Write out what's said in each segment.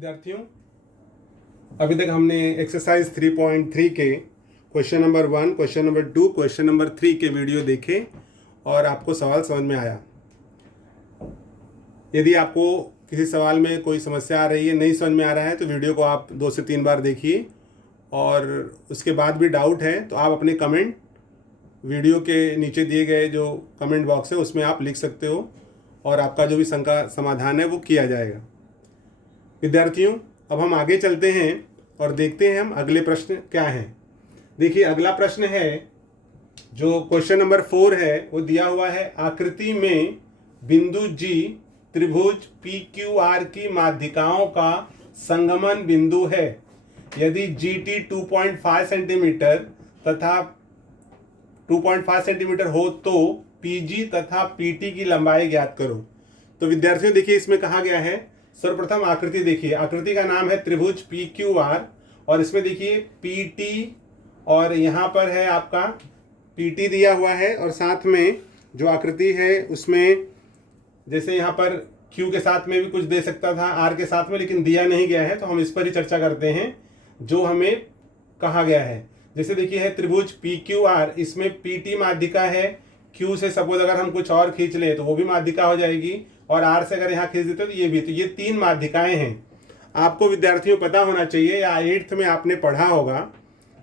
विद्यार्थियों, अभी तक हमने एक्सरसाइज 3.3 के question number 1, question number 2, question number 3 के वीडियो देखे और आपको सवाल समझ में आया। यदि आपको किसी सवाल में कोई समस्या आ रही है, नहीं समझ में आ रहा है, तो वीडियो को आप 2 से 3 बार देखिए और उसके बाद भी डाउट है तो आप अपने कमेंट वीडियो के नीचे दिए गए जो कमेंट बॉक्स है उसमें आप लिख सकते हो और आपका जो भी शंका समाधान है वो किया जाएगा। विद्यार्थियों, अब हम आगे चलते हैं और देखते हैं हम अगले प्रश्न क्या हैं। देखिए, अगला प्रश्न है जो क्वेश्चन नंबर 4 है, वो दिया हुआ है आकृति में बिंदु G त्रिभुज PQR की माध्यिकाओं का संगमन बिंदु है। यदि GT 2.5 सेंटीमीटर तथा 2.5 सेंटीमीटर हो तो PG तथा PT की लंबाई ज्ञात करो। तो विद्यार्थियों देखिए, इसमें कहा गया है, सर्वप्रथम आकृति देखिए, आकृति का नाम है त्रिभुज PQR और इसमें देखिए PT और यहाँ पर है आपका PT दिया हुआ है और साथ में जो आकृति है उसमें जैसे यहाँ पर Q के साथ में भी कुछ दे सकता था, R के साथ में, लेकिन दिया नहीं गया है, तो हम इस पर ही चर्चा करते हैं जो हमें कहा गया है। जैसे देखिए है त्रिभुज PQR, इसमें PT माध्यिका है, Q से सपोज अगर हम कुछ और खींच लें तो वो भी माध्यिका हो जाएगी और R से अगर यहाँ खींच देते तो ये भी, तो ये 3 माध्यिकाएं हैं। आपको विद्यार्थियों पता होना चाहिए या 8th में आपने पढ़ा होगा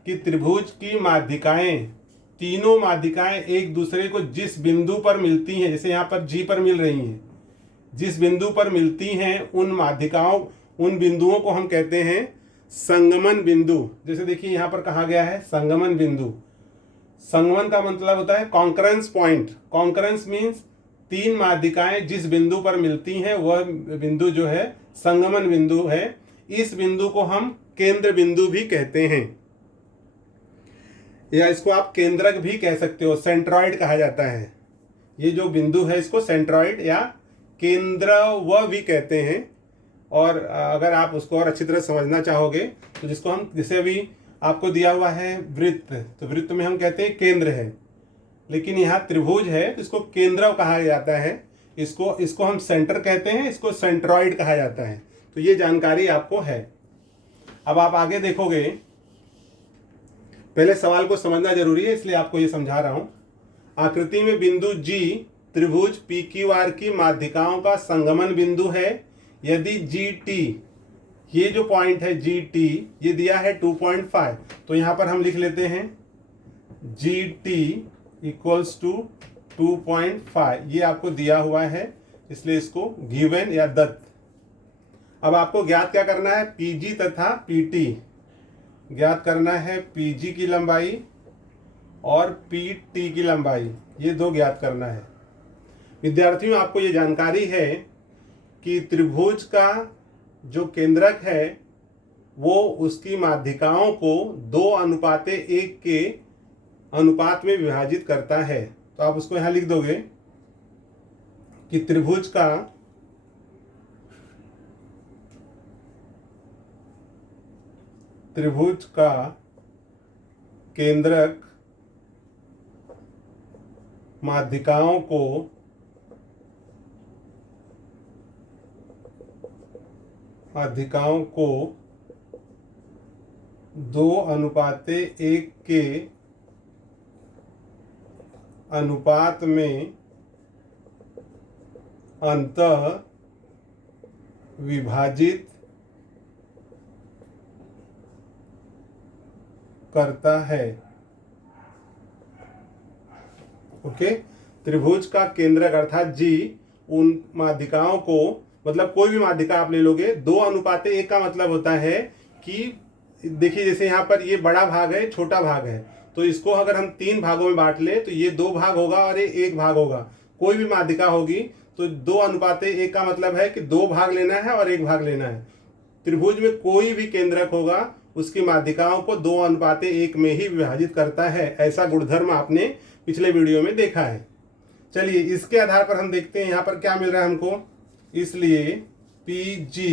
कि त्रिभुज की माध्यिकाएं, तीनों माध्यिकाएं एक दूसरे को जिस बिंदु पर मिलती हैं, जैसे यहाँ पर G पर मिल रही हैं, जिस बिंदु पर मिलती हैं उन माध्यिकाओं, उन बिंदुओं को हम कहते हैं संगमन बिंदु। जैसे देखिए यहाँ पर कहा गया है संगमन बिंदु। संगमन का मतलब होता है कॉन्करेंस पॉइंट। कॉन्करेंस मीन्स 3 माध्यिकाएं जिस बिंदु पर मिलती हैं वह बिंदु जो है संगमन बिंदु है। इस बिंदु को हम केंद्र बिंदु भी कहते हैं या इसको आप केंद्रक भी कह सकते हो, सेंट्रॉइड कहा जाता है। ये जो बिंदु है इसको सेंट्रॉइड या केंद्रव भी कहते हैं। और अगर आप उसको और अच्छी तरह समझना चाहोगे तो जिसको हम, जैसे अभी आपको दिया हुआ है वृत्त, तो वृत्त में हम कहते हैं केंद्र है, लेकिन यहाँ त्रिभुज है तो इसको केंद्रव कहा जाता है। इसको हम सेंटर कहते हैं, इसको सेंट्रॉइड कहा जाता है। तो ये जानकारी आपको है। अब आप आगे देखोगे, पहले सवाल को समझना जरूरी है इसलिए आपको ये समझा रहा हूं। आकृति में बिंदु G त्रिभुज PQR की माध्यिकाओं का संगमन बिंदु है। यदि GT, ये जो पॉइंट है GT, ये दिया है 2.5, तो यहाँ पर हम लिख लेते हैं GT इक्वल्स टू 2.5। ये आपको दिया हुआ है इसलिए इसको गिवन या दत्त। अब आपको ज्ञात क्या करना है, PG तथा PT ज्ञात करना है। PG की लंबाई और PT की लंबाई, ये 2 ज्ञात करना है। विद्यार्थियों, आपको ये जानकारी है कि त्रिभुज का जो केंद्रक है वो उसकी माध्यिकाओं को 2:1 के अनुपात में विभाजित करता है। तो आप उसको यहां लिख दोगे कि त्रिभुज का केंद्रक माध्यिकाओं को 2:1 के अनुपात में अंतः विभाजित करता है। ओके, त्रिभुज का केंद्रक अर्थात G उन माध्यिकाओं को, मतलब कोई भी माध्यिका आप ले लोगे, 2:1 का मतलब होता है कि देखिए जैसे यहाँ पर ये बड़ा भाग है, छोटा भाग है, तो इसको अगर हम 3 भागों में बांट ले तो ये 2 भाग होगा और ये 1 भाग होगा। कोई भी माध्यिका होगी तो 2:1 का मतलब है कि 2 भाग लेना है और 1 भाग लेना है। त्रिभुज में कोई भी केंद्रक होगा उसकी माध्यिकाओं को 2:1 में ही विभाजित करता है। ऐसा गुणधर्म आपने पिछले वीडियो में देखा है। चलिए, इसके आधार पर हम देखते हैं यहाँ पर क्या मिल रहा है हमको। इसलिए PG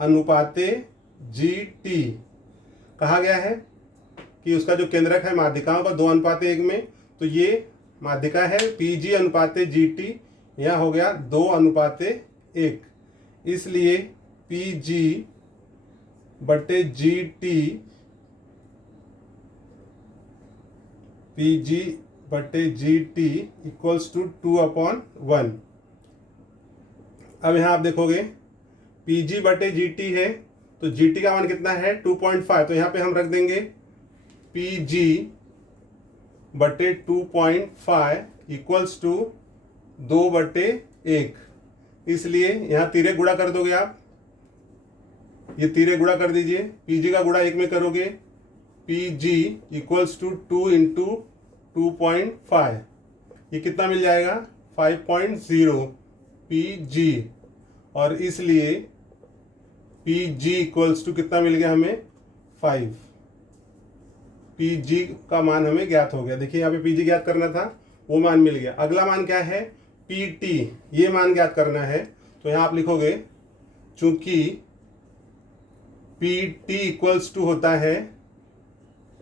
अनुपाते GT कहा गया है कि उसका जो केंद्रक है माध्यिकाओं का 2:1 में, तो ये माध्यिका है PG अनुपाते GT, यह हो गया 2:1। इसलिए पी जी बटे जी टी, पी जी बटे जी टी इक्वल्स टू 2/1। अब यहाँ आप देखोगे पी जी बटे जी टी है, तो जी टी का मान कितना है 2.5, तो यहाँ पे हम रख देंगे पी जी बटे 2.5 इक्वल्स टू 2/1। इसलिए यहाँ तिरे गुणा कर दोगे आप, ये तिरे गुणा कर दीजिए, पी जी का गुणा 1 में करोगे, P G equals to 2 into 2.5, ये कितना मिल जाएगा 5.0 पी जी, और इसलिए पी जी इक्वल्स टू कितना मिल गया हमें 5। पी जी का मान हमें ज्ञात हो गया। देखिए यहाँ पे पी जी ज्ञात करना था, वो मान मिल गया। अगला मान क्या है पी टी, ये मान ज्ञात करना है। तो यहाँ आप लिखोगे चूंकि पी टी इक्वल्स टू होता है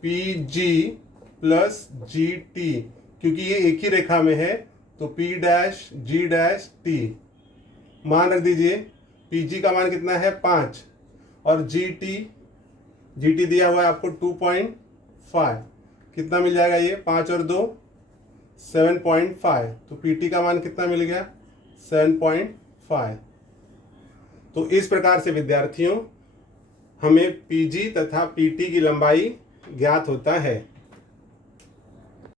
P G plus G T, क्योंकि ये एक ही रेखा में है, तो पी डैश जी डैश टी मान रख दीजिए। पी जी का मान कितना है 5, और जी टी दिया हुआ है आपको 2.5, कितना मिल जाएगा ये 5 और 2 7.5, तो पी टी का मान कितना मिल गया 7.5। तो इस प्रकार से विद्यार्थियों हमें पी जी तथा पी टी की लंबाई ज्ञात होता है।